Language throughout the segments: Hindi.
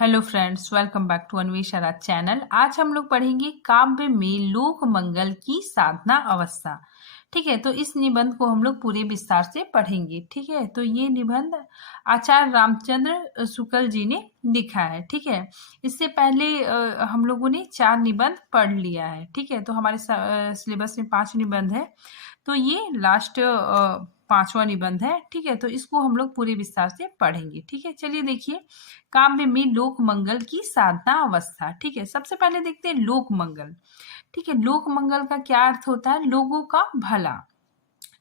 Hello friends, welcome back to Anvesha channel. आज हम लोग पढ़ेंगे काव्य में लोक मंगल की साधना अवस्था। ठीक है, तो इस निबंध को हम लोग पूरे विस्तार से पढ़ेंगे। ठीक है, तो ये निबंध आचार्य रामचंद्र शुक्ल जी ने लिखा है। ठीक है, इससे पहले हम लोगों ने 4 निबंध पढ़ लिया है। ठीक है, तो हमारे सिलेबस में 5 निबंध है, तो ये लास्ट 5वां निबंध है। ठीक है, तो इसको हम लोग पूरे विस्तार से पढ़ेंगे। ठीक है, चलिए देखिए काव्य में लोक मंगल की साधना अवस्था। ठीक है, सबसे पहले देखते हैं लोक मंगल। ठीक है, लोक मंगल का क्या अर्थ होता है? लोगों का भला।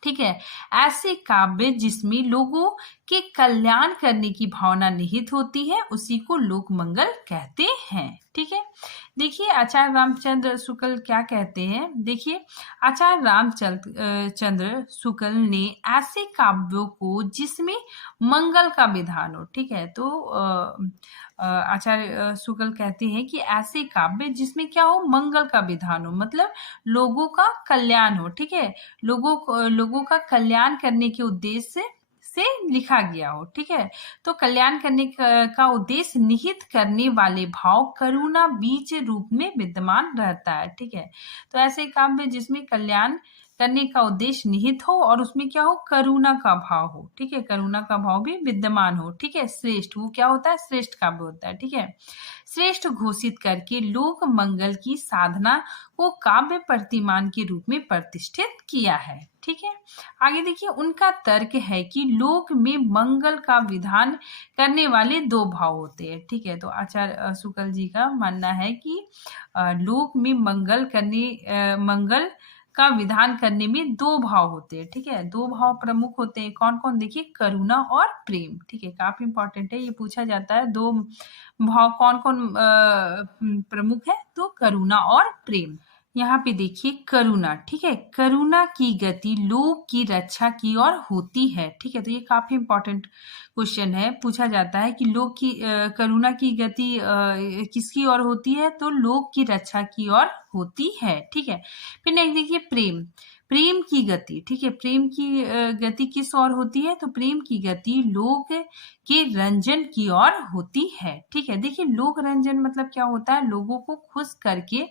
ठीक है, ऐसे काव्य जिसमें लोगों के कल्याण करने की भावना निहित होती है उसी को लोक मंगल कहते हैं। ठीक है, देखिए आचार्य रामचंद्र शुक्ल क्या कहते हैं। देखिए आचार्य चंद्र शुक्ल ने ऐसे काव्यों को जिसमें मंगल का विधान हो। ठीक है, तो आचार्य शुक्ल कहते हैं कि ऐसे काव्य जिसमें क्या हो? मंगल का विधान हो, मतलब लोगों का कल्याण हो। ठीक है, लोगों का कल्याण करने के उद्देश्य से लिखा गया हो। ठीक है, तो कल्याण करने का उद्देश्य निहित करने वाले भाव करुणा बीज रूप में विद्यमान रहता है। ठीक है, तो ऐसे काव्य जिसमें कल्याण करने का उद्देश्य निहित हो और उसमें क्या हो? करुणा का भाव हो। ठीक है, करुणा का भाव भी विद्यमान हो। ठीक है, श्रेष्ठ, वो क्या होता है? श्रेष्ठ काव्य होता है। ठीक है, श्रेष्ठ घोषित करके लोक मंगल की साधना को काव्य प्रतिमान के रूप में प्रतिष्ठित किया है। ठीक है, आगे देखिए उनका तर्क है कि लोक में मंगल का विधान करने वाले 2 भाव होते हैं। ठीक है, तो आचार्य शुक्ल जी का मानना है कि लोक में मंगल का विधान करने में 2 भाव होते हैं। ठीक है, 2 भाव प्रमुख होते हैं। कौन कौन? देखिए करुणा और प्रेम। ठीक है, काफी इंपॉर्टेंट है, ये पूछा जाता है। 2 भाव कौन कौन प्रमुख है? तो करुणा और प्रेम। यहाँ पे देखिए करुणा। ठीक है, करुणा की गति लोक की रक्षा की ओर होती है। ठीक है, तो ये काफी इंपॉर्टेंट क्वेश्चन है, पूछा जाता है कि लोक की करुणा की गति किसकी ओर होती है? तो लोक की रक्षा की ओर होती है। ठीक है, फिर नेक्स्ट देखिए प्रेम। प्रेम की गति। ठीक है, प्रेम की गति किस ओर होती है? तो प्रेम की गति लोक के रंजन की ओर होती है। ठीक है, देखिए लोक रंजन मतलब क्या होता है? लोगों को खुश करके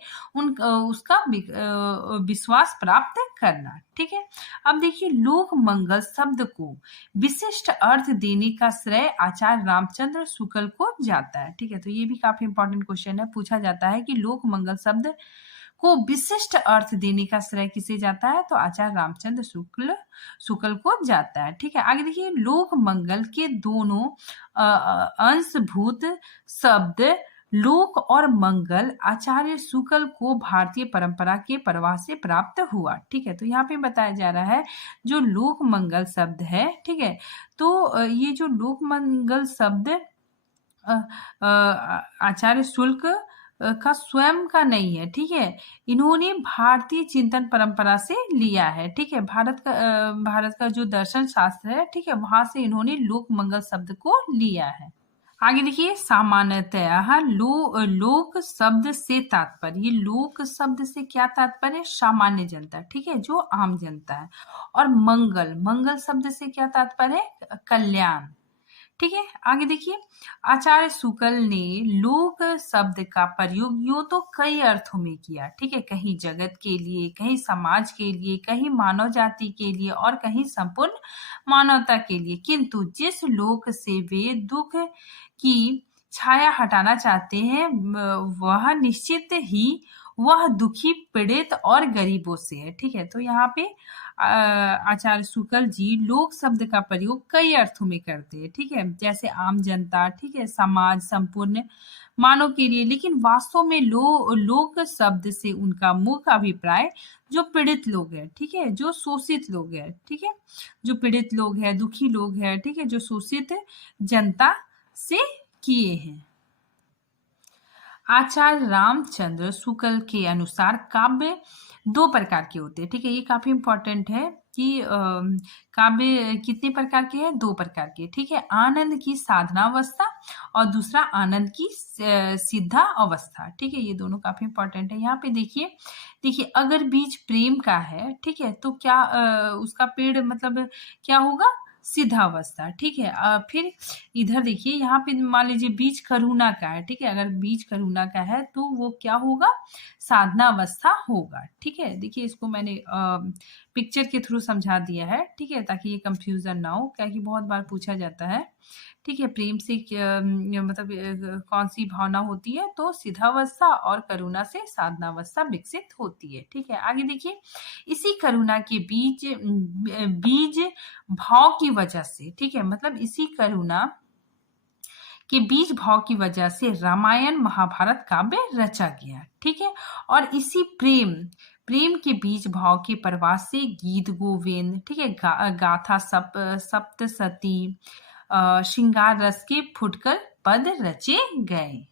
उसका विश्वास प्राप्त करना। ठीक है, अब देखिए लोक मंगल शब्द को विशिष्ट अर्थ देने का श्रेय आचार्य रामचंद्र शुक्ल को जाता है। ठीक है, तो ये भी काफी इंपॉर्टेंट क्वेश्चन है, पूछा जाता है कि लोक मंगल शब्द को विशिष्ट अर्थ देने का श्रेय किसे जाता है? तो आचार्य रामचंद्र शुक्ल को जाता है। ठीक है, आगे देखिए लोक मंगल के दोनों अंशभूत शब्द लोक और मंगल आचार्य शुक्ल को भारतीय परंपरा के प्रवाह से प्राप्त हुआ। ठीक है, तो यहाँ पे बताया जा रहा है जो लोक मंगल शब्द है। ठीक है, तो ये जो लोक मंगल शब्द आचार्य शुल्क का स्वयं का नहीं है। ठीक है, इन्होंने भारतीय चिंतन परंपरा से लिया है। ठीक है, भारत का जो दर्शन शास्त्र है, ठीक है, वहां से इन्होंने लोक मंगल शब्द को लिया है। आगे देखिए सामान्यतः लोक शब्द से तात्पर्य, ये लोक शब्द से क्या तात्पर्य? सामान्य जनता। ठीक है, जो आम जनता है। और मंगल शब्द से क्या तात्पर्य है? कल्याण। ठीक है, आगे देखिए आचार्य शुक्ल ने लोक शब्द का प्रयोग यूं तो कई अर्थों में किया। ठीक है, कहीं जगत के लिए, कहीं समाज के लिए, कहीं मानव जाति के लिए और कहीं संपूर्ण मानवता के लिए, किंतु जिस लोक से वे दुख की छाया हटाना चाहते हैं वह निश्चित ही वह दुखी, पीड़ित और गरीबों से है। ठीक है, तो यहाँ पे आचार्य शुक्ल जी लोक शब्द का प्रयोग कई अर्थों में करते हैं। ठीक है, जैसे आम जनता, ठीक है, समाज, संपूर्ण मानव के लिए, लेकिन वास्तव में लोक शब्द से उनका मुख्य अभिप्राय जो पीड़ित लोग हैं, ठीक है, जो शोषित लोग हैं, ठीक है, जो पीड़ित लोग हैं, दुखी लोग हैं, ठीक है, जो शोषित जनता से किए हैं। आचार्य रामचंद्र शुक्ल के अनुसार काव्य 2 प्रकार के होते हैं। ठीक है, ये काफी इंपॉर्टेंट है कि काव्य कितने प्रकार के हैं? 2 प्रकार के। ठीक है, आनंद की साधना अवस्था और दूसरा आनंद की सिद्धा अवस्था। ठीक है, ये दोनों काफी इंपॉर्टेंट है। यहाँ पे देखिए अगर बीज प्रेम का है, ठीक है, तो क्या उसका पेड़ मतलब क्या होगा? सिद्धावस्था, ठीक है। फिर इधर देखिए, यहाँ पे मान लीजिए बीज करुणा का है, ठीक है। अगर बीज करुणा का है तो वो क्या होगा, साधनावस्था होगा, ठीक है। देखिए इसको मैंने पिक्चर के थ्रू समझा दिया है, ठीक है, ताकि ये कंफ्यूजन ना हो, क्या कि बहुत बार पूछा जाता है, ठीक है। प्रेम से मतलब कौन सी भावना होती है, तो सिद्धावस्था, और करुणा से साधनावस्था विकसित होती है, ठीक है। आगे देखिए, इसी करुणा के बीज भाव की वजह से, ठीक है, मतलब इसी करुणा के बीज भाव की वजह से रामायण महाभारत काव्य रचा गया, ठीक है। और इसी प्रेम के बीज भाव के प्रवास से गीत गोविंद, ठीक है, गाथा सप्तशती, श्रृंगार रस के फुटकर पद रचे गए।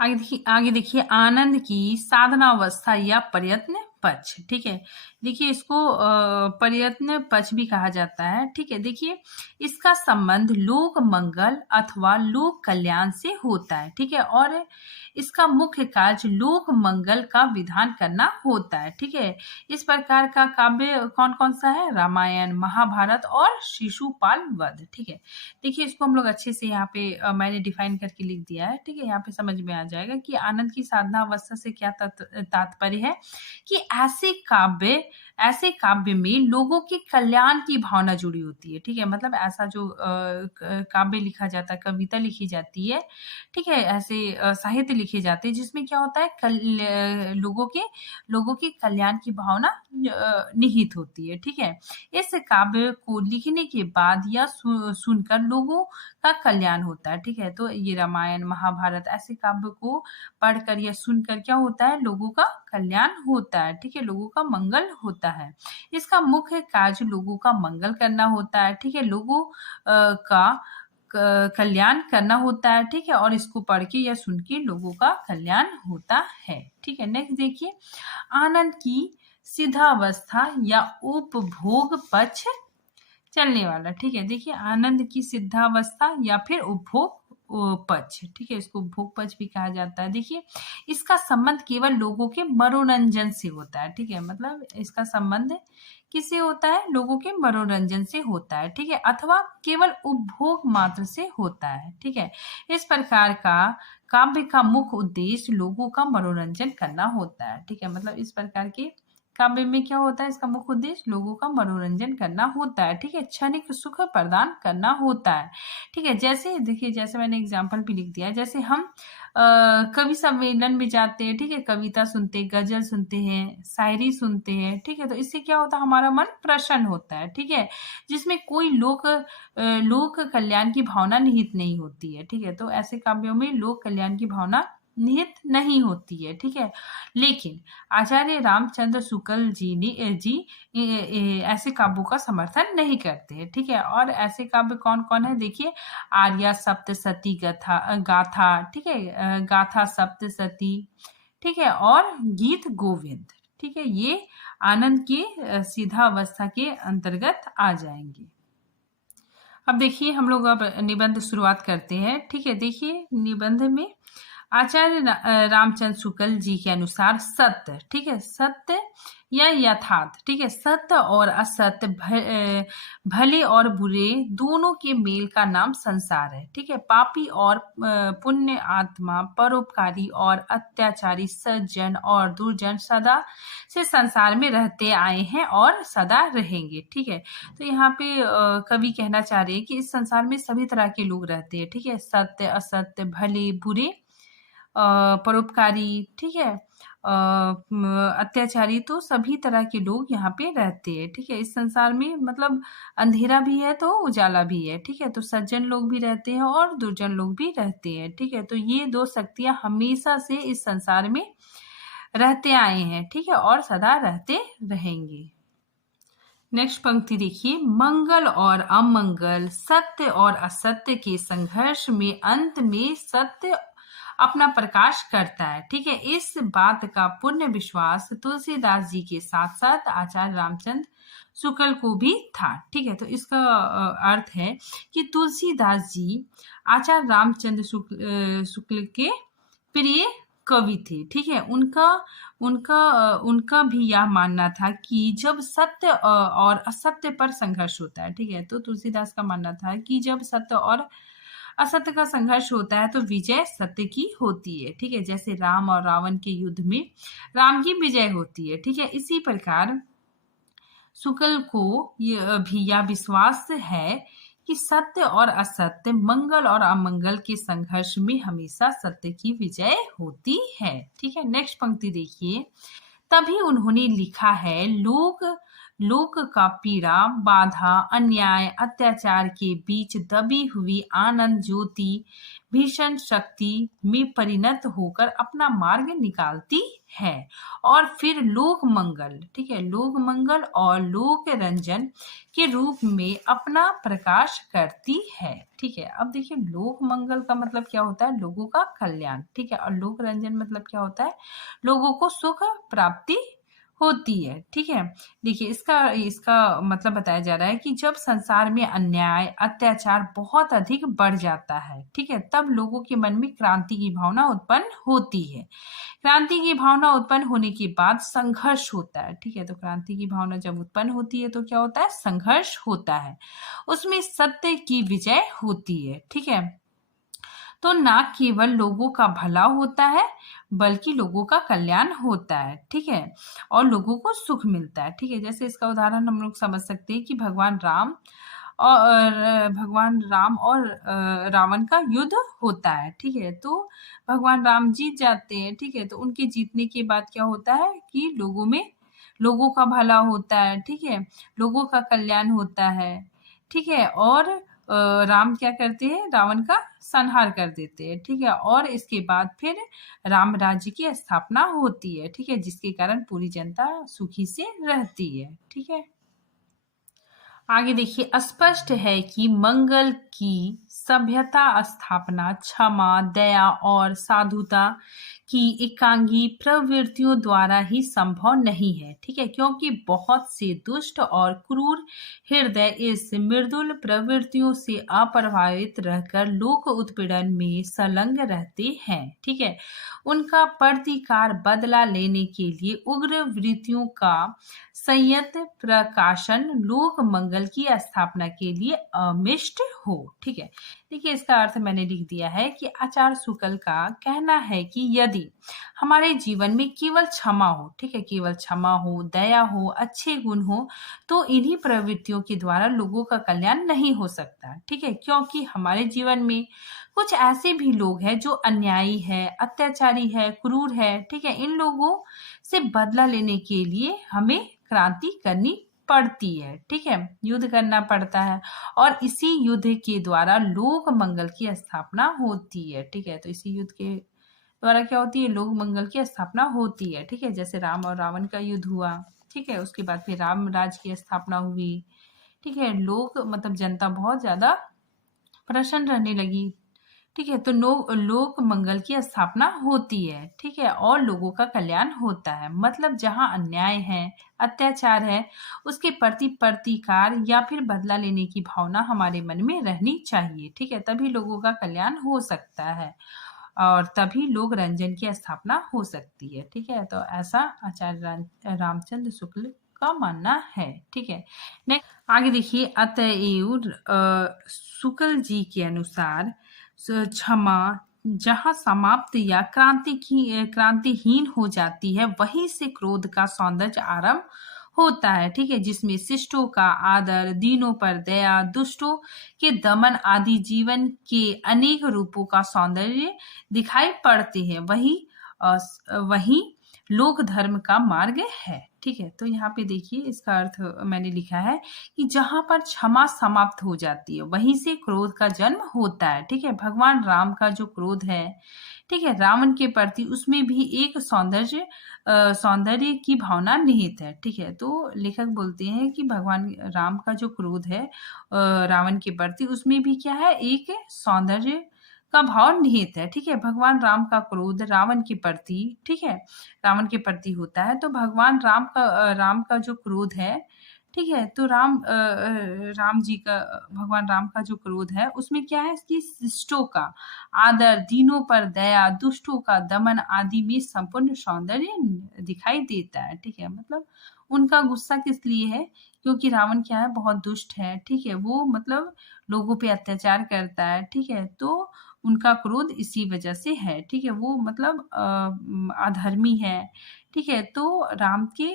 आगे देखिए, आनंद की साधनावस्था या प्रयत्न पक्ष, ठीक है। देखिए इसको प्रयत्न पक्ष भी कहा जाता है, ठीक है। देखिए इसका संबंध लोक मंगल अथवा लोक कल्याण से होता है, ठीक है। और इसका मुख्य कार्य लोक मंगल का विधान करना होता है, ठीक है। इस प्रकार का काव्य कौन कौन सा है, रामायण, महाभारत और शिशुपाल वध, ठीक है। देखिए इसको हम लोग अच्छे से यहाँ पे मैंने डिफाइन करके लिख दिया है, ठीक है। यहाँ पे समझ में आ जाएगा कि आनंद की साधना अवस्था से क्या तात्पर्य है, कि ऐसे काव्य में लोगों के कल्याण की भावना जुड़ी होती है, ठीक है। मतलब ऐसा जो काव्य लिखा जाता है, कविता लिखी जाती है, ठीक है, ऐसे साहित्य लिखे जाते हैं जिसमें क्या होता है, लोगों के कल्याण की भावना निहित होती है, ठीक है। इस काव्य को लिखने के बाद या सुनकर लोगों का कल्याण होता है, ठीक है। तो ये रामायण महाभारत ऐसे काव्य को पढ़कर या सुनकर क्या होता है, लोगों का कल्याण होता है, ठीक है, लोगों का मंगल होता है। इसका मुख्य कार्य लोगों का मंगल करना होता है, ठीक है, लोगों का कल्याण करना होता है, ठीक है। और इसको पढ़ के या सुन के लोगों का कल्याण होता है, ठीक है। नेक्स्ट देखिए, आनंद की सिद्धावस्था या उपभोग पक्ष चलने वाला, ठीक है। देखिए आनंद की सिद्धावस्था या फिर उपभोग पक्ष, ठीक है, इसको उपभोग पक्ष भी कहा जाता है। देखिए इसका संबंध केवल लोगों के मनोरंजन से होता है, ठीक है। मतलब इसका संबंध किससे होता है, लोगों के मनोरंजन से होता है, ठीक है, अथवा केवल उपभोग मात्र से होता है, ठीक है। इस प्रकार का काव्य का मुख्य उद्देश्य लोगों का मनोरंजन करना होता है, ठीक है। मतलब इस प्रकार के काव्य में क्या होता है, इसका मुख्य उद्देश्य लोगों का मनोरंजन करना होता है, ठीक है, क्षणिक सुख प्रदान करना होता है, ठीक है। जैसे देखिए, जैसे मैंने एग्जाम्पल भी लिख दिया है, जैसे हम कवि सम्मेलन में जाते हैं, ठीक है, कविता सुनते हैं, गजल सुनते हैं, शायरी सुनते हैं, ठीक है, तो इससे क्या होता है, हमारा मन प्रसन्न होता है, ठीक है, जिसमें कोई लोक कल्याण की भावना निहित नहीं होती है, ठीक है। तो ऐसे काव्यों में लोक कल्याण की भावना निहित नहीं होती है, ठीक है। लेकिन आचार्य रामचंद्र शुक्ल जी ऐसे काव्यों का समर्थन नहीं करते हैं, ठीक है। और ऐसे काव्य कौन कौन है, देखिए आर्या सप्तशती गाथा, ठीक है, गाथा सप्तशती, ठीक है, और गीत गोविंद, ठीक है, ये आनंद की सिद्धावस्था के अंतर्गत आ जाएंगे। अब देखिए हम लोग अब निबंध शुरुआत करते हैं, ठीक है। देखिए निबंध में आचार्य रामचंद्र शुक्ल जी के अनुसार सत्य, ठीक है, सत्य या यथार्थ, ठीक है, सत्य और असत्य भले और बुरे दोनों के मेल का नाम संसार है, ठीक है। पापी और पुण्य आत्मा, परोपकारी और अत्याचारी, सज्जन और दुर्जन सदा से संसार में रहते आए हैं और सदा रहेंगे, ठीक है। तो यहाँ पे कवि कहना चाह रहे हैं कि इस संसार में सभी तरह के लोग रहते हैं, ठीक है, सत्य असत्य, भले बुरे, परोपकारी, ठीक है, अत्याचारी, तो सभी तरह के लोग यहाँ पे रहते हैं, ठीक है। इस संसार में मतलब अंधेरा भी है तो उजाला भी है, ठीक है। तो सज्जन लोग भी रहते हैं और दुर्जन लोग भी रहते हैं, ठीक है। तो ये दो शक्तियां हमेशा से इस संसार में रहते आए हैं, ठीक है, और सदा रहते रहेंगे। नेक्स्ट पंक्ति देखिए, मंगल और अमंगल, सत्य और असत्य के संघर्ष में अंत में सत्य अपना प्रकाश करता है, ठीक है। इस बात का पूर्ण विश्वास तुलसीदास जी के साथ साथ आचार्य रामचंद्र शुक्ल को भी था, ठीक है। तो इसका अर्थ है कि तुलसीदास जी आचार्य रामचंद्र शुक्ल के प्रिय कवि थे, ठीक है। उनका उनका उनका भी यह मानना था कि जब सत्य और असत्य पर संघर्ष होता है, ठीक है, तो तुलसीदास का मानना था कि जब सत्य और असत्य का संघर्ष होता है तो विजय सत्य की होती है, ठीक है। जैसे राम और रावण के युद्ध में राम की विजय होती है, ठीक है। इसी प्रकार शुक्ल को भी यह विश्वास है कि सत्य और असत्य, मंगल और अमंगल के संघर्ष में हमेशा सत्य की विजय होती है, ठीक है। नेक्स्ट पंक्ति देखिए। तभी उन्होंने लिखा है, लोग लोक का पीड़ा, बाधा, अन्याय, अत्याचार के बीच दबी हुई आनंद ज्योति भीषण शक्ति में परिणत होकर अपना मार्ग निकालती है और फिर लोक मंगल, ठीक है, लोक मंगल और लोक रंजन के रूप में अपना प्रकाश करती है, ठीक है। अब देखिए, लोक मंगल का मतलब क्या होता है? लोगों का कल्याण, ठीक है। और लोक रंजन मतलब क्या होता है? लोगों को सुख प्राप्ति होती है, ठीक है। देखिए, इसका इसका मतलब बताया जा रहा है कि जब संसार में अन्याय, अत्याचार बहुत अधिक बढ़ जाता है, ठीक है, तब लोगों के मन में क्रांति की भावना उत्पन्न होती है। क्रांति की भावना उत्पन्न होने के बाद संघर्ष होता है, ठीक है। तो क्रांति की भावना जब उत्पन्न होती है तो क्या होता है? संघर्ष होता है, उसमें सत्य की विजय होती है, ठीक है। तो ना केवल लोगों का भला होता है बल्कि लोगों का कल्याण होता है, ठीक है, और लोगों को सुख मिलता है, ठीक है। जैसे इसका उदाहरण हम लोग समझ सकते हैं कि भगवान राम और रावण का युद्ध होता है, ठीक है। तो भगवान राम जीत जाते हैं, ठीक है। तो उनके जीतने के बाद क्या होता है कि लोगों का भला होता है, ठीक है, लोगों का कल्याण होता है, ठीक है। और राम क्या करते हैं? रावण का संहार कर देते हैं, ठीक है। और इसके बाद फिर राम राज्य की स्थापना होती है, ठीक है, जिसके कारण पूरी जनता सुखी से रहती है, ठीक है। आगे देखिए, स्पष्ट है कि मंगल की सभ्यता स्थापना क्षमा, दया और साधुता की एकांगी प्रवृत्तियों द्वारा ही संभव नहीं है, ठीक है, क्योंकि बहुत से दुष्ट और क्रूर हृदय इस मृदुल प्रवृत्तियों से अप्रभावित रहकर लोक उत्पीड़न में संलग्न रहते हैं, ठीक है। उनका प्रतिकार बदला लेने के लिए उग्र वृत्तियों का संयत प्रकाशन लोक मंगल की स्थापना के लिए अमिष्ट हो, ठीक है। देखिए, इसका अर्थ मैंने लिख दिया है कि आचार्य शुक्ल का कहना है कि यदि हमारे जीवन में केवल क्षमा हो, ठीक है, केवल क्षमा हो, दया हो, अच्छे गुण हो, तो इन्हीं प्रवृत्तियों के द्वारा लोगों का कल्याण नहीं हो सकता, ठीक है। क्योंकि हमारे जीवन में कुछ ऐसे भी लोग हैं जो अन्यायी है, अत्याचारी है, क्रूर है, ठीक है। इन लोगों से बदला लेने के लिए हमें क्रांति करनी पड़ती है, ठीक है, युद्ध करना पड़ता है और इसी युद्ध के द्वारा लोक मंगल की स्थापना होती है, ठीक है। तो इसी युद्ध के द्वारा क्या होती है? लोक मंगल की स्थापना होती है, ठीक है। जैसे राम और रावण का युद्ध हुआ, ठीक है, उसके बाद फिर राम राज्य की स्थापना हुई, ठीक है। लोग मतलब जनता बहुत ज्यादा प्रसन्न रहने लगी, ठीक है। तो लोक मंगल की स्थापना होती है, ठीक है, और लोगों का कल्याण होता है। मतलब जहां अन्याय है, अत्याचार है, उसके प्रति प्रतिकार या फिर बदला लेने की भावना हमारे मन में रहनी चाहिए, ठीक है। तभी लोगों का कल्याण हो सकता है और तभी लोक रंजन की स्थापना हो सकती है, ठीक है। तो ऐसा आचार्य रामचंद्र शुक्ल का मानना है, ठीक है। नेक्स्ट आगे देखिए, अतएव शुक्ल जी के अनुसार क्षमा जहाँ समाप्त या क्रांतिहीन हो जाती है, वहीं से क्रोध का सौंदर्य आरंभ होता है, ठीक है, जिसमें शिष्टों का आदर, दीनों पर दया, दुष्टों के दमन आदि जीवन के अनेक रूपों का सौंदर्य दिखाई पड़ते हैं। वही लोक धर्म का मार्ग है, ठीक है। तो यहाँ पे देखिए, इसका अर्थ मैंने लिखा है कि जहां पर क्षमा समाप्त हो जाती है वहीं से क्रोध का जन्म होता है, ठीक है। भगवान राम का जो क्रोध है, ठीक है, रावण के प्रति, उसमें भी एक सौंदर्य की भावना निहित है, ठीक है। तो लेखक बोलते हैं कि भगवान राम का जो क्रोध है रावण के प्रति, उसमें भी क्या है? एक सौंदर्य का भाव निहित है, ठीक है। भगवान राम का क्रोध रावण के प्रति, ठीक है, रावण के प्रति होता है। तो भगवान राम का जो क्रोध है, ठीक है, तो राम जी का भगवान राम का जो क्रोध है उसमें क्या है कि शिष्टों का आदर, दीनों पर दया, दुष्टों का दमन आदि में संपूर्ण सौंदर्य दिखाई देता है। ठीक है, मतलब उनका गुस्सा किस लिए है? क्योंकि रावण क्या है, बहुत दुष्ट है। ठीक है, वो मतलब लोगों पे अत्याचार करता है। ठीक है, तो उनका क्रोध इसी वजह से है। ठीक है, वो मतलब अधर्मी है। ठीक है, तो राम के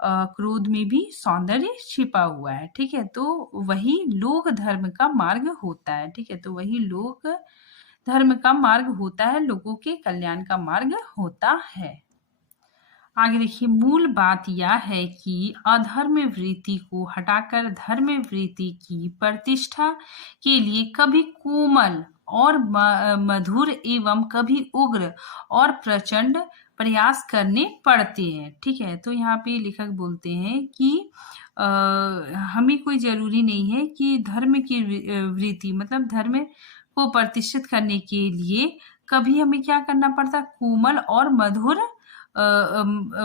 क्रोध में भी सौंदर्य छिपा हुआ है। ठीक है, तो वही लोक धर्म का मार्ग होता है। ठीक है, तो वही लोक धर्म का मार्ग होता है, लोगों के कल्याण का मार्ग होता है। आगे देखिए, मूल बात यह है कि अधर्म वृत्ति को हटाकर धर्म वृत्ति की प्रतिष्ठा के लिए कभी कोमल और मधुर एवं कभी उग्र और प्रचंड प्रयास करने पड़ते हैं। ठीक है, तो यहाँ पे लेखक बोलते हैं कि हमें कोई जरूरी नहीं है कि धर्म की वृत्ति मतलब धर्म को प्रतिष्ठित करने के लिए कभी हमें क्या करना पड़ता है, कोमल और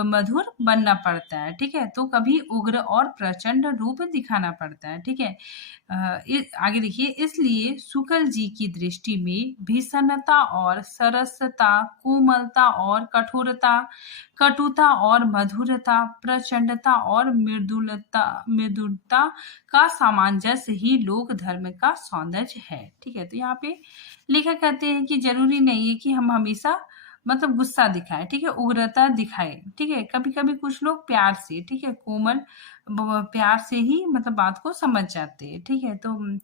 मधुर बनना पड़ता है। ठीक है, तो कभी उग्र और प्रचंड रूप दिखाना पड़ता है। ठीक है, आगे देखिए, इसलिए शुक्ल जी की दृष्टि में भीषणता और सरसता, कोमलता और कठोरता, कटुता और मधुरता, प्रचंडता और मृदुलता का सामंजस्य ही लोक धर्म का सौंदर्य है। ठीक है, तो यहाँ पे लेखक कहते हैं कि जरूरी नहीं है कि हम हमेशा मतलब गुस्सा दिखाए। ठीक है, उग्रता दिखाए। ठीक है, कभी कभी कुछ लोग प्यार से, ठीक है, कोमल प्यार से ही मतलब बात को समझ जाते हैं। ठीक है, तो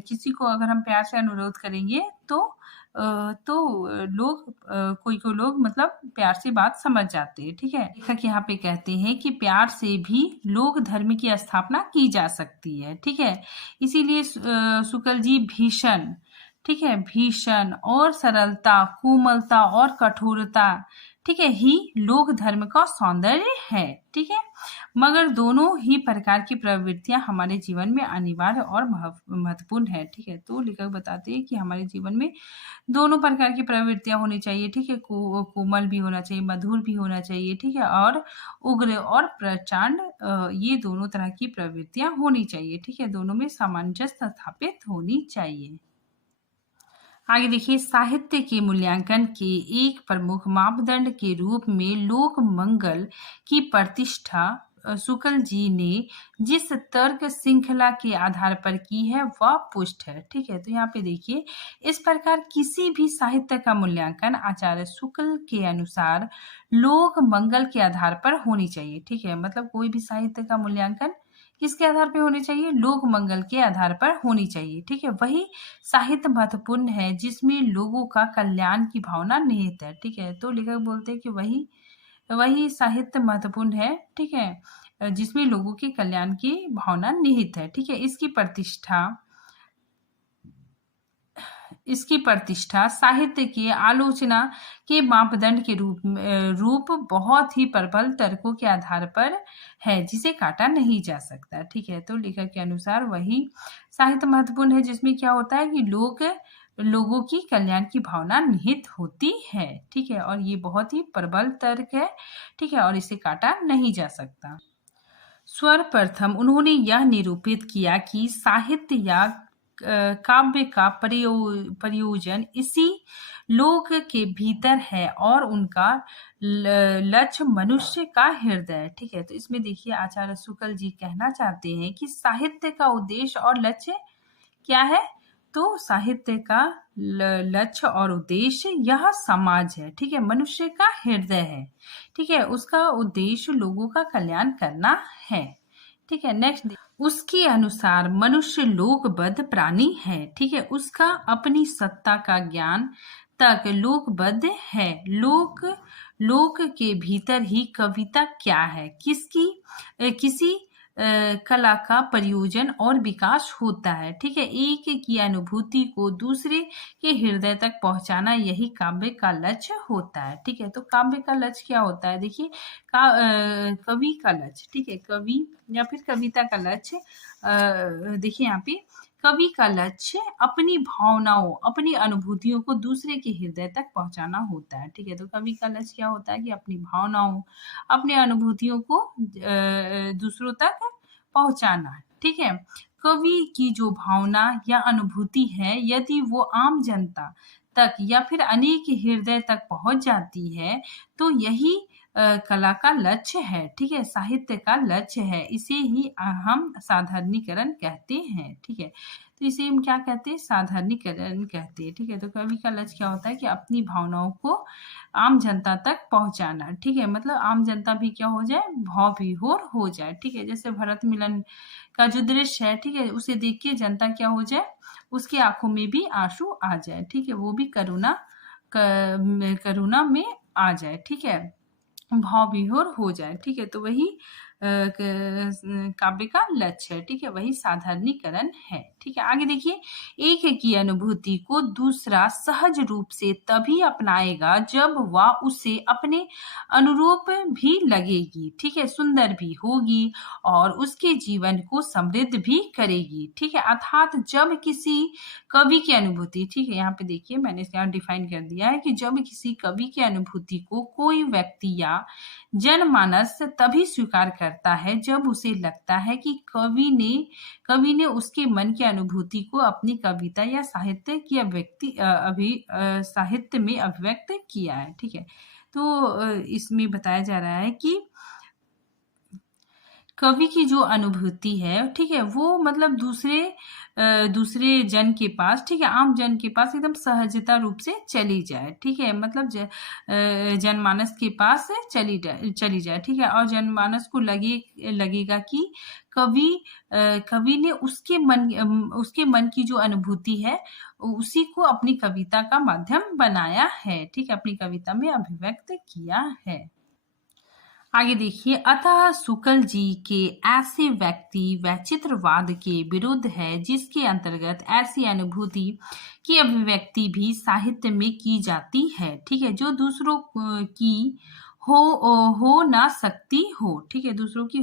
किसी को अगर हम प्यार से अनुरोध करेंगे तो लोग कोई कोई लोग मतलब प्यार से बात समझ जाते हैं। ठीक है, लेखक यहाँ पे कहते हैं कि प्यार से भी लोक धर्म की स्थापना की जा सकती है। ठीक है, इसीलिए शुक्ल जी भीषण, ठीक है, भीषण और सरलता, कोमलता और कठोरता, ठीक है, ही लोक धर्म का सौंदर्य है। ठीक है, मगर दोनों ही प्रकार की प्रवृत्तियां हमारे जीवन में अनिवार्य और महत्वपूर्ण है। ठीक है, तो लेखक बताते हैं कि हमारे जीवन में दोनों प्रकार की प्रवृत्तियां होनी चाहिए। ठीक है, कोमल भी होना चाहिए, मधुर भी होना चाहिए। ठीक है, और उग्र और प्रचंड, ये दोनों तरह की प्रवृत्तियां होनी चाहिए। ठीक है, दोनों में सामंजस्य स्थापित होनी चाहिए। आगे देखिए, साहित्य के मूल्यांकन के एक प्रमुख मापदंड के रूप में लोक मंगल की प्रतिष्ठा शुक्ल जी ने जिस तर्क श्रृंखला के आधार पर की है वह पुष्ट है। ठीक है, तो यहाँ पे देखिए, इस प्रकार किसी भी साहित्य का मूल्यांकन आचार्य शुक्ल के अनुसार लोक मंगल के आधार पर होनी चाहिए। ठीक है, मतलब कोई भी साहित्य का मूल्यांकन किसके आधार पर होनी चाहिए, लोक मंगल के आधार पर होनी चाहिए। ठीक है, वही साहित्य महत्वपूर्ण है जिसमें लोगों का कल्याण की भावना निहित है। ठीक है, तो लेखक बोलते हैं कि वही वही साहित्य महत्वपूर्ण है। ठीक है, जिसमें लोगों के कल्याण की भावना निहित है। ठीक है, इसकी प्रतिष्ठा साहित्य की आलोचना के मापदंड के रूप बहुत ही प्रबल तर्कों के आधार पर है जिसे काटा नहीं जा सकता। ठीक है, तो लेखक के अनुसार वही साहित्य महत्वपूर्ण है जिसमें क्या होता है कि लोगों की कल्याण की भावना निहित होती है। ठीक है, और ये बहुत ही प्रबल तर्क है। ठीक है, और इसे काटा नहीं जा सकता। सर्वप्रथम उन्होंने यह निरूपित किया कि साहित्य या काव्य का प्रयोजन इसी लोक के भीतर है और उनका लक्ष्य मनुष्य का हृदय है। ठीक है, तो इसमें देखिए, आचार्य शुक्ल जी कहना चाहते हैं कि साहित्य का उद्देश्य और लक्ष्य क्या है, तो साहित्य का लक्ष्य और उद्देश्य यह समाज है। ठीक है, मनुष्य का हृदय है। ठीक है, उसका उद्देश्य लोगों का कल्याण करना है। ठीक है, नेक्स्ट, उसके अनुसार मनुष्य लोकबद्ध प्राणी है। ठीक है, उसका अपनी सत्ता का ज्ञान तक लोकबद्ध है। लोक के भीतर ही कविता क्या है, किसी कला का प्रयोजन और विकास होता है। ठीक है, एक की अनुभूति को दूसरे के हृदय तक पहुंचाना यही काव्य का लक्ष्य होता है। ठीक है, तो काव्य का लक्ष्य क्या होता है, देखिए, कवि का लक्ष्य, ठीक है, कवि या फिर कविता का लक्ष्य, देखिए यहाँ पे कवि का लक्ष्य अपनी भावनाओं, अपनी अनुभूतियों को दूसरे के हृदय तक पहुंचाना होता है। ठीक है, तो कवि का लक्ष्य क्या होता है कि अपनी भावनाओं, अपनी अनुभूतियों को दूसरों तक पहुंचाना, ठीक है। कवि की जो भावना या अनुभूति है, यदि वो आम जनता तक या फिर अनेक हृदय तक पहुंच जाती है, तो यही कला का लक्ष्य है, ठीक है, साहित्य का लक्ष्य है। इसे ही हम साधारणीकरण कहते हैं, ठीक है। तो इसे हम क्या कहते हैं? साधारणीकरण कहते हैं, ठीक है। तो कवि का लक्ष्य क्या होता है कि अपनी भावनाओं को आम जनता तक पहुंचाना, ठीक है। मतलब आम जनता भी क्या हो जाए? भाव विभोर हो जाए, ठीक है। जैसे भरत मिलन का जो दृश्य है, ठीक है, उसे देख के जनता क्या हो जाए? उसकी आंखों में भी आंसू आ जाए, ठीक है। वो भी करुणा में आ जाए, ठीक है, भाव विभोर हो जाए, ठीक है। तो वही काव्य का लक्ष्य है, ठीक है, वही साधारणीकरण है, ठीक है। आगे देखिए, एक की अनुभूति को दूसरा सहज रूप से तभी अपनाएगा जब वह उसे अपने अनुरूप भी लगेगी, ठीक है, सुंदर भी होगी और उसके जीवन को समृद्ध भी करेगी, ठीक है। अर्थात जब किसी कवि की अनुभूति, ठीक है, यहाँ पे देखिए मैंने यहाँ डिफाइन कर दिया है कि जब किसी कवि की अनुभूति को कोई व्यक्ति या जनमानस तभी स्वीकार करता है जब उसे लगता है कि कवि ने उसके मन की अनुभूति को अपनी कविता या साहित्य में अभिव्यक्त किया है, ठीक है। तो इसमें बताया जा रहा है कि कवि की जो अनुभूति है, ठीक है, वो मतलब दूसरे जन के पास, ठीक है, आम जन के पास एकदम सहजता रूप से चली जाए, ठीक है। मतलब जनमानस के पास चली जाए, ठीक है। और जनमानस को लगेगा कि कवि ने उसके मन की जो अनुभूति है उसी को अपनी कविता का माध्यम बनाया है, ठीक है, अपनी कविता में अभिव्यक्त किया है। आगे देखिए, अतः शुक्ल जी के ऐसे व्यक्ति वैचित्रवाद के विरुद्ध है जिसके अंतर्गत ऐसी अनुभूति की अभिव्यक्ति भी साहित्य में की जाती है, ठीक है, जो दूसरों की हो ना सकती हो, ठीक है, दूसरों की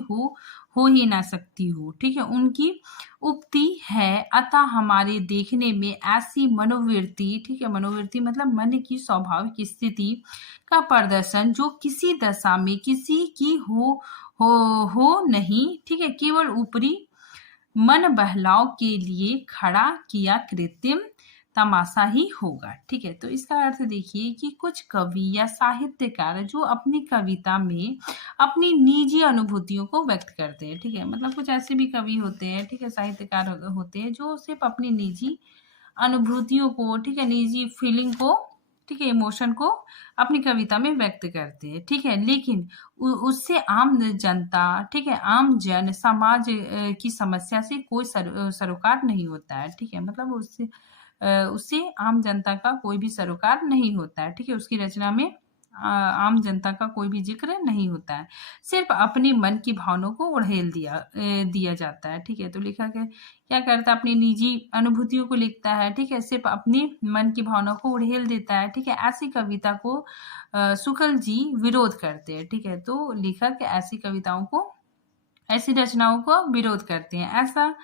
हो ही ना सकती हो, ठीक है। उनकी उक्ति है, अतः हमारे देखने में ऐसी मनोवृत्ति, ठीक है, मनोवृत्ति मतलब मन की स्वाभाविक स्थिति का प्रदर्शन जो किसी दशा में किसी की हो नहीं, ठीक है, केवल ऊपरी मन बहलाव के लिए खड़ा किया कृत्रिम तमाशा ही होगा, ठीक है। तो इसका अर्थ देखिए कि कुछ कवि या साहित्यकार जो अपनी कविता में अपनी निजी अनुभूतियों को व्यक्त करते हैं, ठीक है, मतलब कुछ ऐसे भी कवि होते हैं, ठीक है, साहित्यकार होते हैं जो सिर्फ अपनी निजी अनुभूतियों को, ठीक है, निजी फीलिंग को, ठीक है, इमोशन को अपनी कविता में व्यक्त करते हैं, ठीक है। लेकिन उससे आम जनता, ठीक है, आम जन समाज की समस्या से कोई सरोकार नहीं होता है, ठीक है। मतलब उससे आम जनता का कोई भी सरोकार नहीं होता है, ठीक है। उसकी रचना में आम जनता का कोई भी जिक्र नहीं होता है, सिर्फ अपने मन की भावनाओं को उड़ेल दिया जाता है, ठीक है। तो लेखक क्या करता है? अपनी निजी अनुभूतियों को लिखता है, ठीक है, सिर्फ अपने मन की भावनाओं को उड़ेल देता है, ठीक है। ऐसी कविता को शुक्ल जी विरोध करते हैं, ठीक है। तो लेखक ऐसी रचनाओं को विरोध करते हैं, ऐसा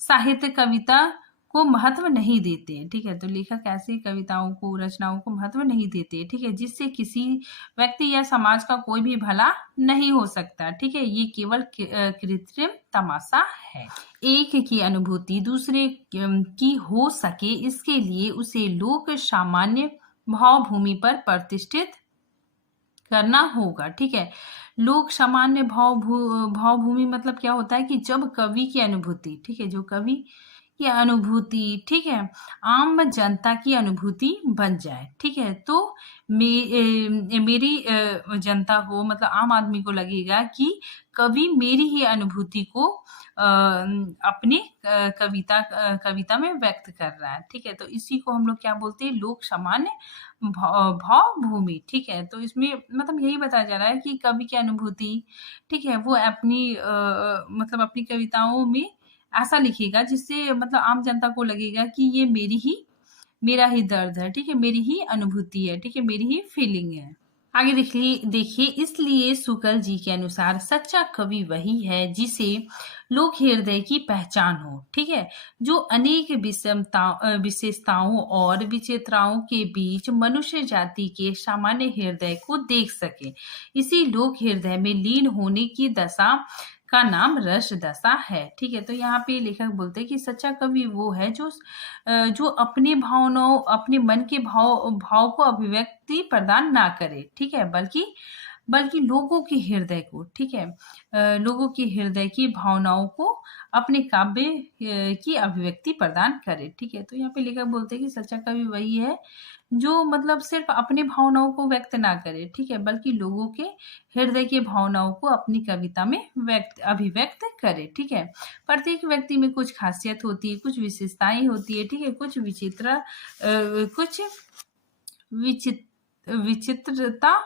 साहित्य कविता को महत्व नहीं देते हैं, ठीक है। तो लेखक ऐसी रचनाओं को महत्व नहीं देते, ठीक है, जिससे किसी व्यक्ति या समाज का कोई भी भला नहीं हो सकता, ठीक है। ये केवल कृत्रिम तमाशा है। एक की अनुभूति दूसरे की हो सके, इसके लिए उसे लोक सामान्य भावभूमि पर प्रतिष्ठित करना होगा, ठीक है। लोक सामान्य भावभूमि मतलब क्या होता है कि जब कवि की अनुभूति, ठीक है, जो कवि की अनुभूति, ठीक है, आम जनता की अनुभूति बन जाए, ठीक है। तो मेरी जनता को, मतलब आम आदमी को लगेगा कि कवि मेरी ही अनुभूति को अपने कविता में व्यक्त कर रहा है, ठीक है। तो इसी को हम लोग क्या बोलते हैं? लोक सामान्य भावभूमि, ठीक है। तो इसमें मतलब यही बताया जा रहा है कि कवि की अनुभूति, ठीक है, वो मतलब अपनी कविताओं में ऐसा लिखेगा जिससे मतलब आम जनता को लगेगा कि ये मेरा ही दर्द है, ठीक है, मेरी ही अनुभूति है, ठीक है, मेरी ही फीलिंग है। आगे देखिए, इसलिए शुक्ल जी के अनुसार सच्चा कवि वही है जिसे लोक हृदय की पहचान हो, ठीक है, जो अनेक विशेषताओं और विचित्रताओं के बीच मनुष्य जाति के सामान्य हृदय को देख सके। इसी लोक हृदय में लीन होने की दशा का नाम रस दशा है। ठीक है, तो यहाँ पे लेखक बोलते हैं कि सच्चा कवि वो है जो अपने भावनाओं, अपने मन के भाव को अभिव्यक्ति प्रदान ना करे, ठीक है, बल्कि लोगों के हृदय को, ठीक है, लोगों के हृदय की भावनाओं को अपने काव्य की अभिव्यक्ति प्रदान करे। ठीक है, तो यहाँ पे लेखक बोलते हैं कि सच्चा कवि वही है जो मतलब सिर्फ अपने भावनाओं को व्यक्त ना करे, ठीक है, बल्कि लोगों के हृदय की भावनाओं को अपनी कविता में अभिव्यक्त करे। ठीक है, प्रत्येक व्यक्ति में कुछ खासियत होती है, कुछ विशेषताएं होती है, ठीक है, कुछ विचित्रता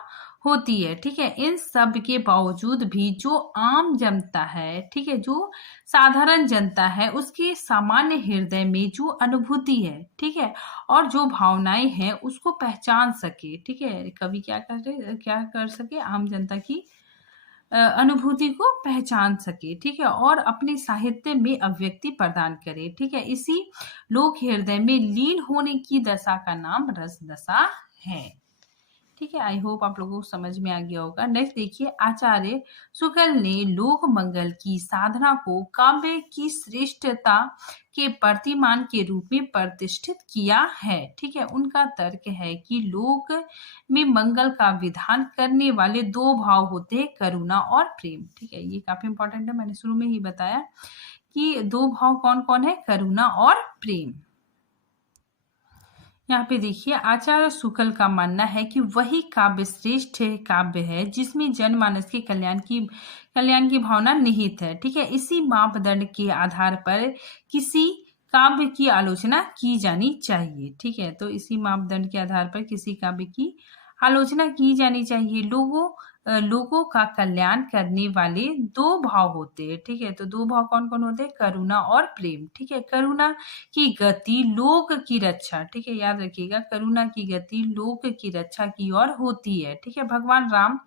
होती है। ठीक है, इन सब के बावजूद भी जो आम जनता है, ठीक है, जो साधारण जनता है, उसके सामान्य हृदय में जो अनुभूति है, ठीक है, और जो भावनाएं हैं उसको पहचान सके। ठीक है, कवि क्या कर सके, आम जनता की अनुभूति को पहचान सके, ठीक है, और अपने साहित्य में अभिव्यक्ति प्रदान करे। ठीक है, इसी लोक हृदय में लीन होने की दशा का नाम रस दशा है। ठीक है, आई होप आप लोगों को समझ में आ गया होगा। नेक्स्ट देखिए, आचार्य शुक्ल ने लोक मंगल की साधना को काव्य की श्रेष्ठता के प्रतिमान के रूप में प्रतिष्ठित किया है। ठीक है, उनका तर्क है कि लोक में मंगल का विधान करने वाले दो भाव होते हैं, करुणा और प्रेम। ठीक है, ये काफी इंपॉर्टेंट है, मैंने शुरू में ही बताया कि दो भाव कौन कौन है, करुणा और प्रेम। यहाँ पे देखिए, आचार्य शुक्ल का मानना है कि वही काव्य श्रेष्ठ काव्य है जिसमें जनमानस के कल्याण की भावना निहित है। ठीक है, इसी मापदंड के आधार पर किसी काव्य की आलोचना की जानी चाहिए। ठीक है, तो इसी मापदंड के आधार पर किसी काव्य की आलोचना की जानी चाहिए। लोगों का कल्याण करने वाले दो भाव होते हैं। ठीक है, तो दो भाव कौन कौन होते हैं, करुणा और प्रेम। ठीक है, करुणा की गति लोक की रक्षा, ठीक है, याद रखिएगा, करुणा की गति लोक की रक्षा की ओर होती है। ठीक है, भगवान राम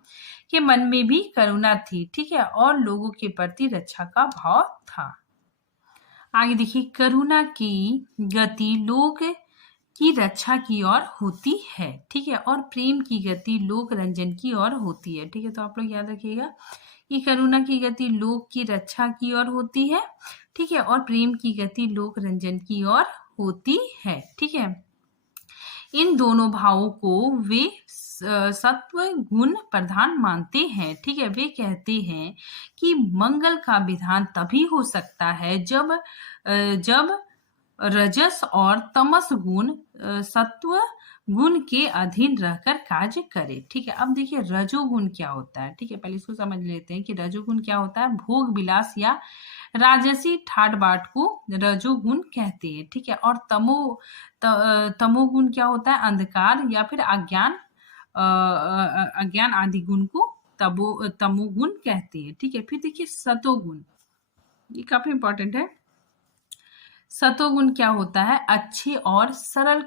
के मन में भी करुणा थी, ठीक है, और लोगों के प्रति रक्षा का भाव था। आगे देखिए, करुणा की गति लोक की रक्षा की ओर होती है। ठीक है, और प्रेम की गति लोक रंजन की ओर होती है। ठीक है, तो आप लोग याद रखिएगा कि करुणा की गति लोक की रक्षा की ओर होती है, ठीक है, और प्रेम की गति लोक रंजन की ओर होती है। ठीक है, इन दोनों भावों को वे सत्व गुण प्रधान मानते हैं। ठीक है, वे कहते हैं कि मंगल का विधान तभी हो सकता है जब रजस और तमस गुण सत्व गुण के अधीन रहकर कार्य करे। ठीक है, अब देखिए रजोगुण क्या होता है। ठीक है, पहले इसको समझ लेते हैं कि रजोगुण क्या होता है। भोग विलास या राजसी ठाट बाट को रजोगुण कहते हैं। ठीक है, और तमोगुण क्या होता है, अंधकार या फिर अज्ञान आदि गुण को तमोगुण कहते हैं। ठीक है, फिर देखिए सतोगुण, ये काफी इंपॉर्टेंट है। सतोगुण क्या होता है, अच्छे और सरल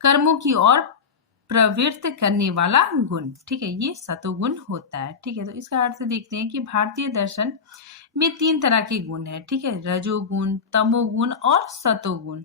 कर्मों की ओर प्रवृत्त करने वाला गुण। ठीक है, ये सतोगुण होता है। ठीक है, तो इसका अर्थ देखते हैं कि भारतीय दर्शन में 3 तरह के गुण है। ठीक है, रजोगुण, तमोगुण और सतोगुण।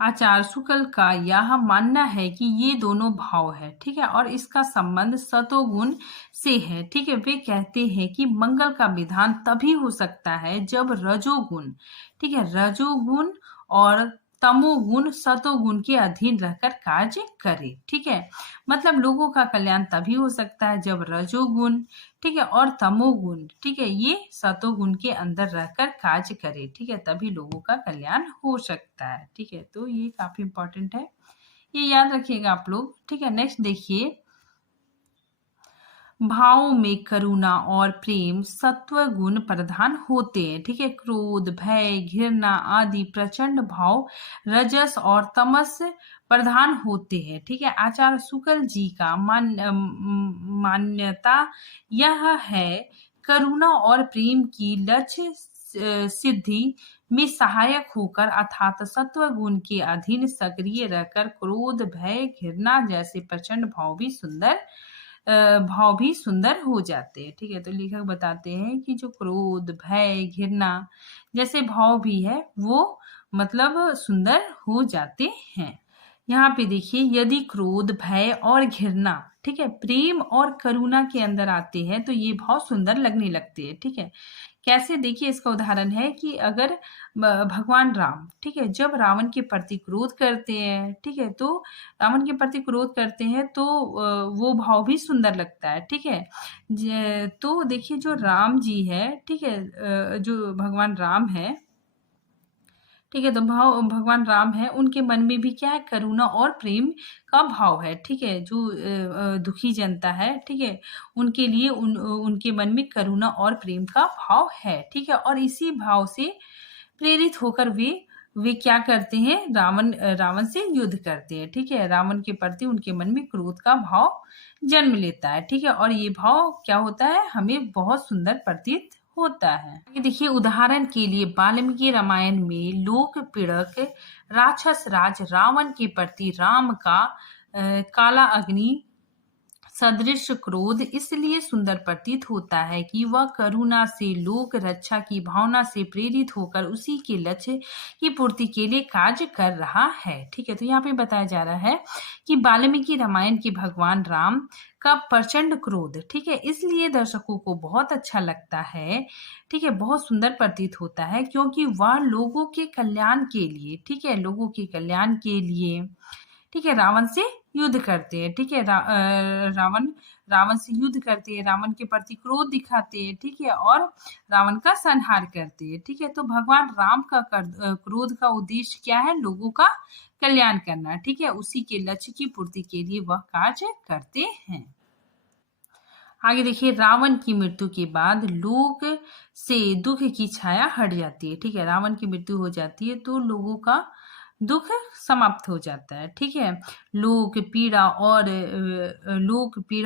आचार्य शुक्ल का यह मानना है कि ये दोनों भाव है। ठीक है, और इसका संबंध सतोगुण से है। ठीक है, वे कहते हैं कि मंगल का विधान तभी हो सकता है जब रजोगुण, ठीक है, रजोगुण और तमोगुण सतोगुण के अधीन रहकर कार्य करे। ठीक है, मतलब लोगों का कल्याण तभी हो सकता है जब रजोगुण, ठीक है, और तमोगुण, ठीक है, ये सतोगुण के अंदर रहकर कार्य करे। ठीक है, तभी लोगों का कल्याण हो सकता है। ठीक है, तो ये काफी इंपॉर्टेंट है, ये याद रखिएगा आप लोग। ठीक है, नेक्स्ट देखिए, भावों में करुणा और प्रेम सत्व गुण प्रधान होते हैं। ठीक है, क्रोध, भय, घृणा आदि प्रचंड भाव रजस और तमस प्रधान होते हैं। ठीक है, आचार्य शुक्ल जी का मान्यता यह है करुणा और प्रेम की लक्ष्य सिद्धि में सहायक होकर अर्थात सत्व गुण के अधीन सक्रिय रहकर क्रोध, भय, घृणा जैसे प्रचंड भाव भी सुंदर हो जाते हैं। ठीक है, तो लेखक बताते हैं कि जो क्रोध, भय, घृणा जैसे भाव भी है वो मतलब सुंदर हो जाते हैं। यहाँ पे देखिए, यदि क्रोध, भय और घृणा, ठीक है, प्रेम और करुणा के अंदर आते हैं तो ये भाव सुंदर लगने लगते हैं। ठीक है, कैसे, देखिए इसका उदाहरण है कि अगर भगवान राम, ठीक है, जब रावण के प्रति क्रोध करते हैं, ठीक है, तो रावण के प्रति क्रोध करते हैं तो वो भाव भी सुंदर लगता है। ठीक है, तो देखिए जो राम जी है, ठीक है, जो भगवान राम है, ठीक है, तो भगवान राम है, उनके मन में भी क्या है, करुणा और प्रेम का भाव है। ठीक है, जो दुखी जनता है, ठीक है, उनके लिए उनके मन में करुणा और प्रेम का भाव है। ठीक है, और इसी भाव से प्रेरित होकर वे क्या करते हैं, रावण से युद्ध करते हैं। ठीक है, रावण के प्रति उनके मन में क्रोध का भाव जन्म लेता है। ठीक है, और ये भाव क्या होता है, हमें बहुत सुंदर प्रतीत होता है। ये देखिए उदाहरण के लिए वाल्मीकि रामायण में लोक पीड़क राक्षस राज रावण के प्रति राम का काला अग्नि सदृश क्रोध इसलिए सुंदर प्रतीत होता है कि वह करुणा से लोक रक्षा की भावना से प्रेरित होकर उसी के लक्ष्य की पूर्ति के लिए कार्य कर रहा है। ठीक है, तो यहाँ पे बताया जा रहा है कि वाल्मीकि रामायण के भगवान राम का प्रचंड क्रोध, ठीक है, इसलिए दर्शकों को बहुत अच्छा लगता है। ठीक है, बहुत सुंदर प्रतीत होता है क्योंकि वह लोगों के कल्याण के लिए, ठीक है, लोगों के कल्याण के लिए, ठीक है, रावण से युद्ध करते हैं। ठीक है, रावण से युद्ध करते हैं, रावण के प्रति क्रोध दिखाते हैं। ठीक है, और रावण का संहार करते हैं। ठीक है, तो भगवान राम का क्रोध का उद्देश्य क्या है, लोगों का कल्याण करना। ठीक है, उसी के लक्ष्य की पूर्ति के लिए वह कार्य करते हैं। आगे देखिए, रावण की मृत्यु के बाद लोक से दुख की छाया हट जाती है। ठीक है, रावण की मृत्यु हो जाती है तो लोगों का दुख समाप्त हो जाता है। ठीक है, लोक पीड़ा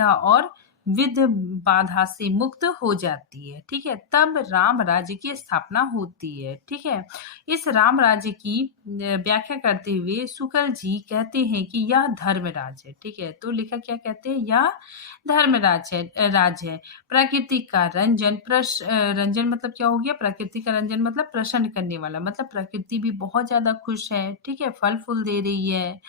और विध बाधा से मुक्त हो जाती है। ठीक है, तब राम राज्य की स्थापना होती है। ठीक है, इस राम राज्य की व्याख्या करते हुए शुक्ल जी कहते हैं कि यह धर्मराज है। ठीक है, तो लेखक क्या कहते हैं, यह धर्मराज है। प्रकृति का रंजन मतलब क्या हो गया, प्रकृति का रंजन मतलब प्रसन्न करने वाला, मतलब प्रकृति भी बहुत ज्यादा खुश है। ठीक है, फल फूल दे रही है।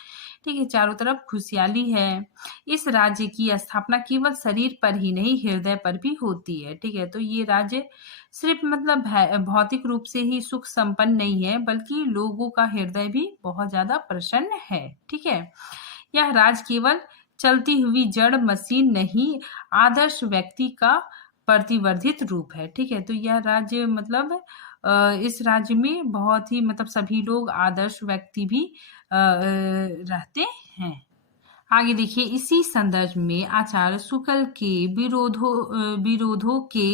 ठीक है, चारों तरफ खुशहाली है। इस राज्य की स्थापना केवल शरीर पर ही नहीं, हृदय पर भी होती है। ठीक है, तो ये राज्य सिर्फ मतलब भौतिक रूप से ही सुख संपन्न नहीं है, बल्कि लोगों का हृदय भी बहुत ज्यादा प्रसन्न है। ठीक है, यह राज केवल चलती हुई जड़ मशीन नहीं, आदर्श व्यक्ति का प्रतिवर्धित रूप है। ठीक है, तो यह राज्य मतलब इस राज्य में बहुत ही मतलब सभी लोग आदर्श व्यक्ति भी रहते हैं। आगे देखिए, इसी संदर्भ में आचार्य शुक्ल के विरोधों के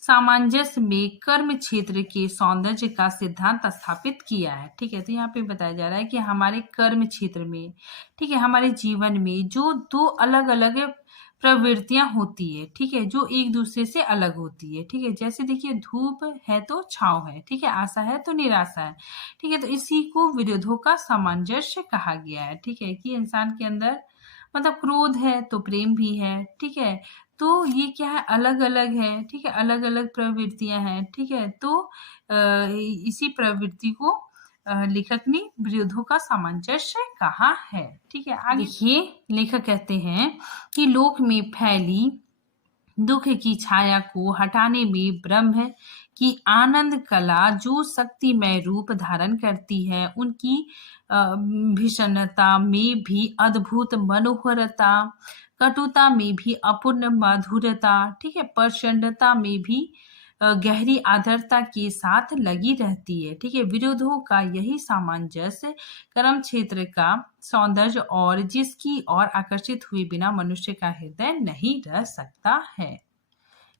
सामंजस्य में कर्म क्षेत्र के सौंदर्य का सिद्धांत स्थापित किया है। ठीक है, तो यहाँ पे बताया जा रहा है कि हमारे कर्म क्षेत्र में, ठीक है, हमारे जीवन में जो दो अलग अलग प्रवृत्तियां होती है, ठीक है, जो एक दूसरे से अलग होती है। ठीक है, जैसे देखिए धूप है तो छांव है, ठीक है, आशा है तो निराशा है। ठीक है, तो इसी को विरोधों का सामंजस्य कहा गया है। ठीक है, कि इंसान के अंदर मतलब क्रोध है तो प्रेम भी है। ठीक है, तो ये क्या है, अलग अलग है। ठीक है, अलग अलग प्रवृत्तियां हैं। ठीक है, तो इसी प्रवृत्ति को लेखक ने विरोधों का सामंजस्य कहा है। ठीक है, आगे देखिए, लेखक कहते हैं कि लोक में फैली दुख की छाया को हटाने में ब्रह्म की आनंद कला जो शक्तिमय रूप धारण करती है, उनकी भीषणता में भी अद्भुत मनोहरता, कटुता में भी अपूर्ण माधुर्यता, ठीक है, प्रचंडता में भी गहरी आर्द्रता के साथ लगी रहती है। ठीक है, विरोधों का यही सामंजस्य कर्म क्षेत्र का सौंदर्य और जिसकी ओर आकर्षित हुए बिना मनुष्य का हृदय नहीं रह सकता है।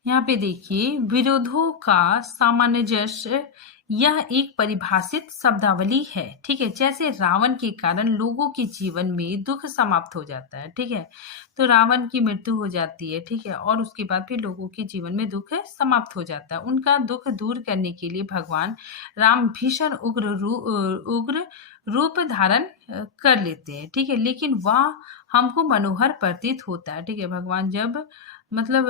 यहाँ पे देखिए, विरोधों का सामंजस्य यह एक परिभाषित शब्दावली है। ठीक है, जैसे रावण के कारण लोगों के जीवन में दुख समाप्त हो जाता है। ठीक है, तो रावण की मृत्यु हो जाती है। ठीक है, और उसके बाद फिर लोगों के जीवन में दुख समाप्त हो जाता है। उनका दुख दूर करने के लिए भगवान राम भीषण उग्र रूप धारण कर लेते हैं। ठीक है, लेकिन वह हमको मनोहर प्रतीत होता है। ठीक है, भगवान जब मतलब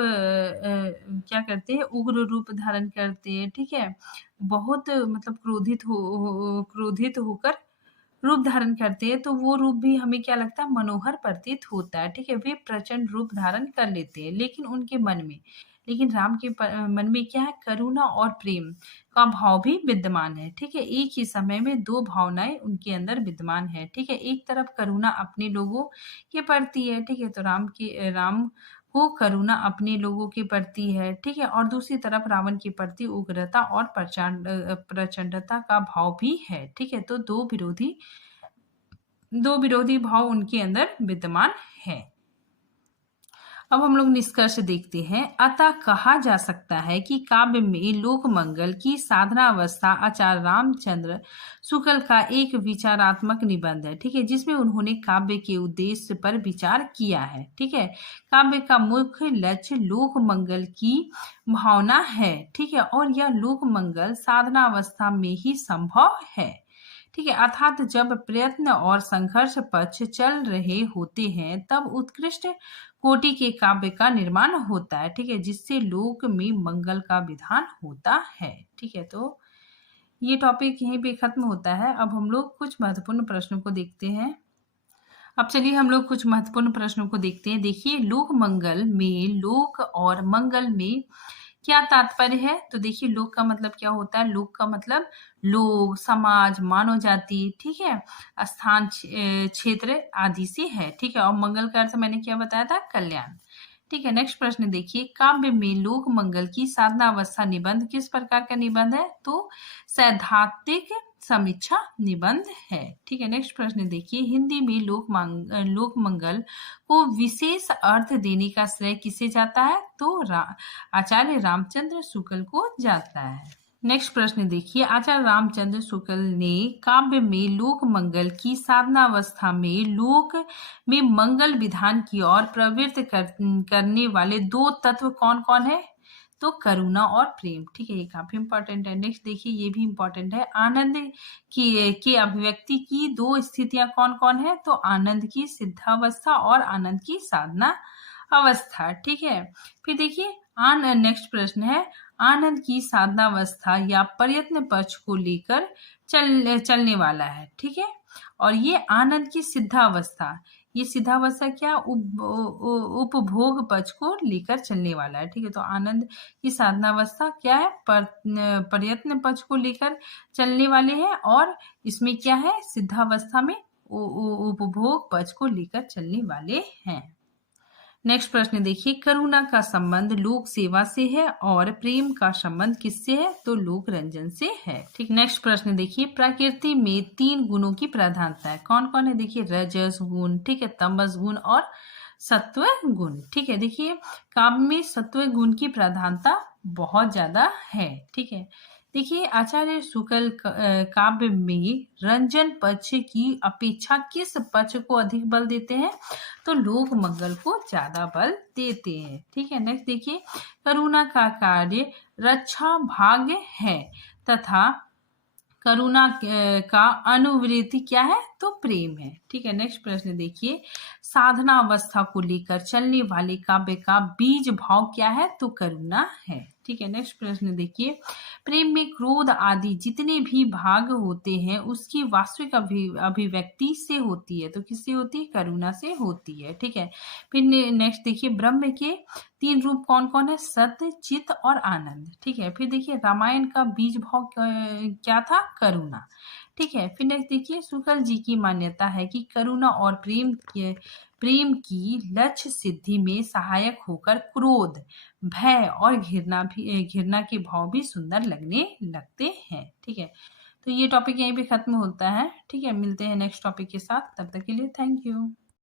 क्या करते हैं, उग्र रूप धारण करते हैं। ठीक है, बहुत मतलब क्रोधित होकर रूप धारण करते हैं तो वो रूप भी हमें क्या लगता है, मनोहर प्रतीत होता है। ठीक है, वे प्रचंड रूप धारण कर लेते हैं लेकिन उनके मन में, लेकिन राम के मन में क्या है, करुणा और प्रेम का भाव भी विद्यमान है। ठीक है, एक ही समय में दो भावनाएं उनके अंदर विद्यमान है। ठीक है, एक तरफ करुणा अपने लोगों के प्रति है। ठीक है, तो राम को करुणा अपने लोगों के प्रति है। ठीक है, और दूसरी तरफ रावण के प्रति उग्रता और प्रचंडता का भाव भी है। ठीक है, तो दो विरोधी भाव उनके अंदर विद्यमान है। अब हम लोग निष्कर्ष देखते हैं। अतः कहा जा सकता है कि काव्य में लोक मंगल की साधना अवस्था आचार्य रामचंद्र शुक्ल का एक विचारात्मक निबंध है। ठीक है, जिसमें उन्होंने काव्य के उद्देश्य पर विचार किया है। ठीक है, काव्य का मुख्य लक्ष्य लोक मंगल की भावना है। ठीक है, और यह लोक मंगल साधना अवस्था में ही संभव है। ठीक है, अर्थात जब प्रयत्न और संघर्ष पक्ष चल रहे होते हैं तब उत्कृष्ट कोटि के काव्य का निर्माण होता है। ठीक है, जिससे लोक में मंगल का विधान होता है। ठीक है, तो ये टॉपिक यहीं पे खत्म होता है। अब हम लोग कुछ महत्वपूर्ण प्रश्नों को देखते हैं। अब चलिए हम लोग कुछ महत्वपूर्ण प्रश्नों को देखते हैं। देखिए, लोक मंगल में लोक और मंगल में क्या तात्पर्य है? तो देखिए, लोक का मतलब क्या होता है? लोक का मतलब लोग, समाज, मानव जाति, ठीक है, स्थान, क्षेत्र आदि से है। ठीक है, और मंगल का अर्थ मैंने क्या बताया था? कल्याण। ठीक है, नेक्स्ट प्रश्न देखिए, काव्य में लोक मंगल की साधना अवस्था निबंध किस प्रकार का निबंध है? तो सैद्धांतिक समीक्षा निबंध है। ठीक है, नेक्स्ट प्रश्न देखिए, हिंदी में लोक मंगल को विशेष अर्थ देने का श्रेय किसे जाता है? तो आचार्य रामचंद्र शुक्ल को जाता है। नेक्स्ट प्रश्न देखिए, आचार्य रामचंद्र शुक्ल ने काव्य में लोक मंगल की साधना अवस्था में लोक में मंगल विधान की ओर प्रवृत्त करने वाले दो तत्व कौन कौन है? तो करुणा और प्रेम। ठीक है, ये काफी इंपॉर्टेंट है। नेक्स्ट देखिए, ये भी इंपॉर्टेंट है, आनंद की अभिव्यक्ति की दो स्थितियां कौन कौन है? तो आनंद की सिद्धावस्था और आनंद की साधना अवस्था। ठीक है, फिर देखिए नेक्स्ट प्रश्न है, आनंद की साधनावस्था या प्रयत्न पक्ष को लेकर चलने वाला है। ठीक है, और ये आनंद की सिद्धावस्था, ये सिद्धावस्था क्या? उपभोग पक्ष को लेकर चलने वाला है। ठीक है, तो आनंद की साधनावस्था क्या है? प्रयत्न पक्ष को लेकर चलने वाले हैं, और इसमें क्या है? सिद्धावस्था में उपभोग पक्ष को लेकर चलने वाले हैं। नेक्स्ट प्रश्न देखिए, करुणा का संबंध लोक सेवा से है और प्रेम का संबंध किससे है? तो लोक रंजन से है। ठीक, नेक्स्ट प्रश्न देखिए, प्रकृति में तीन गुणों की प्रधानता है, कौन कौन है? देखिए, रजस गुण, ठीक है, तमस गुण और सत्व गुण। ठीक है, देखिए काव्य में सत्व गुण की प्रधानता बहुत ज्यादा है। ठीक है, देखिए आचार्य शुक्ल काव्य में रंजन पक्ष की अपेक्षा किस पक्ष को अधिक बल देते हैं? तो लोक मंगल को ज्यादा बल देते हैं। ठीक है, नेक्स्ट देखिए, करुणा का कार्य रक्षा भाग्य है तथा करुणा का अनुवृत्ति क्या है? तो प्रेम है। ठीक है, नेक्स्ट प्रश्न देखिए, साधना अवस्था को लेकर चलने वाले काव्य का बीज भाव क्या है? तो करुणा है। ठीक है, नेक्स्ट प्रश्न देखिए, प्रेम में क्रोध आदि जितने भी भाग होते हैं उसकी वास्तविक अभिव्यक्ति से होती है, तो किससे होती है? करुणा से होती है। ठीक है, फिर नेक्स्ट देखिए, ब्रह्म के तीन रूप कौन कौन है? सत्य, चित्त और आनंद। ठीक है, फिर देखिए रामायण का बीज भाव क्या था? करुणा। ठीक है, फिर नेक्स्ट देखिए, शुक्ल जी की मान्यता है कि करुणा और प्रेम की लक्ष्य सिद्धि में सहायक होकर क्रोध, भय और घृणा के भाव भी सुंदर लगने लगते हैं। ठीक है, तो ये टॉपिक यहीं पे खत्म होता है। ठीक है, मिलते हैं नेक्स्ट टॉपिक के साथ, तब तक के लिए थैंक यू।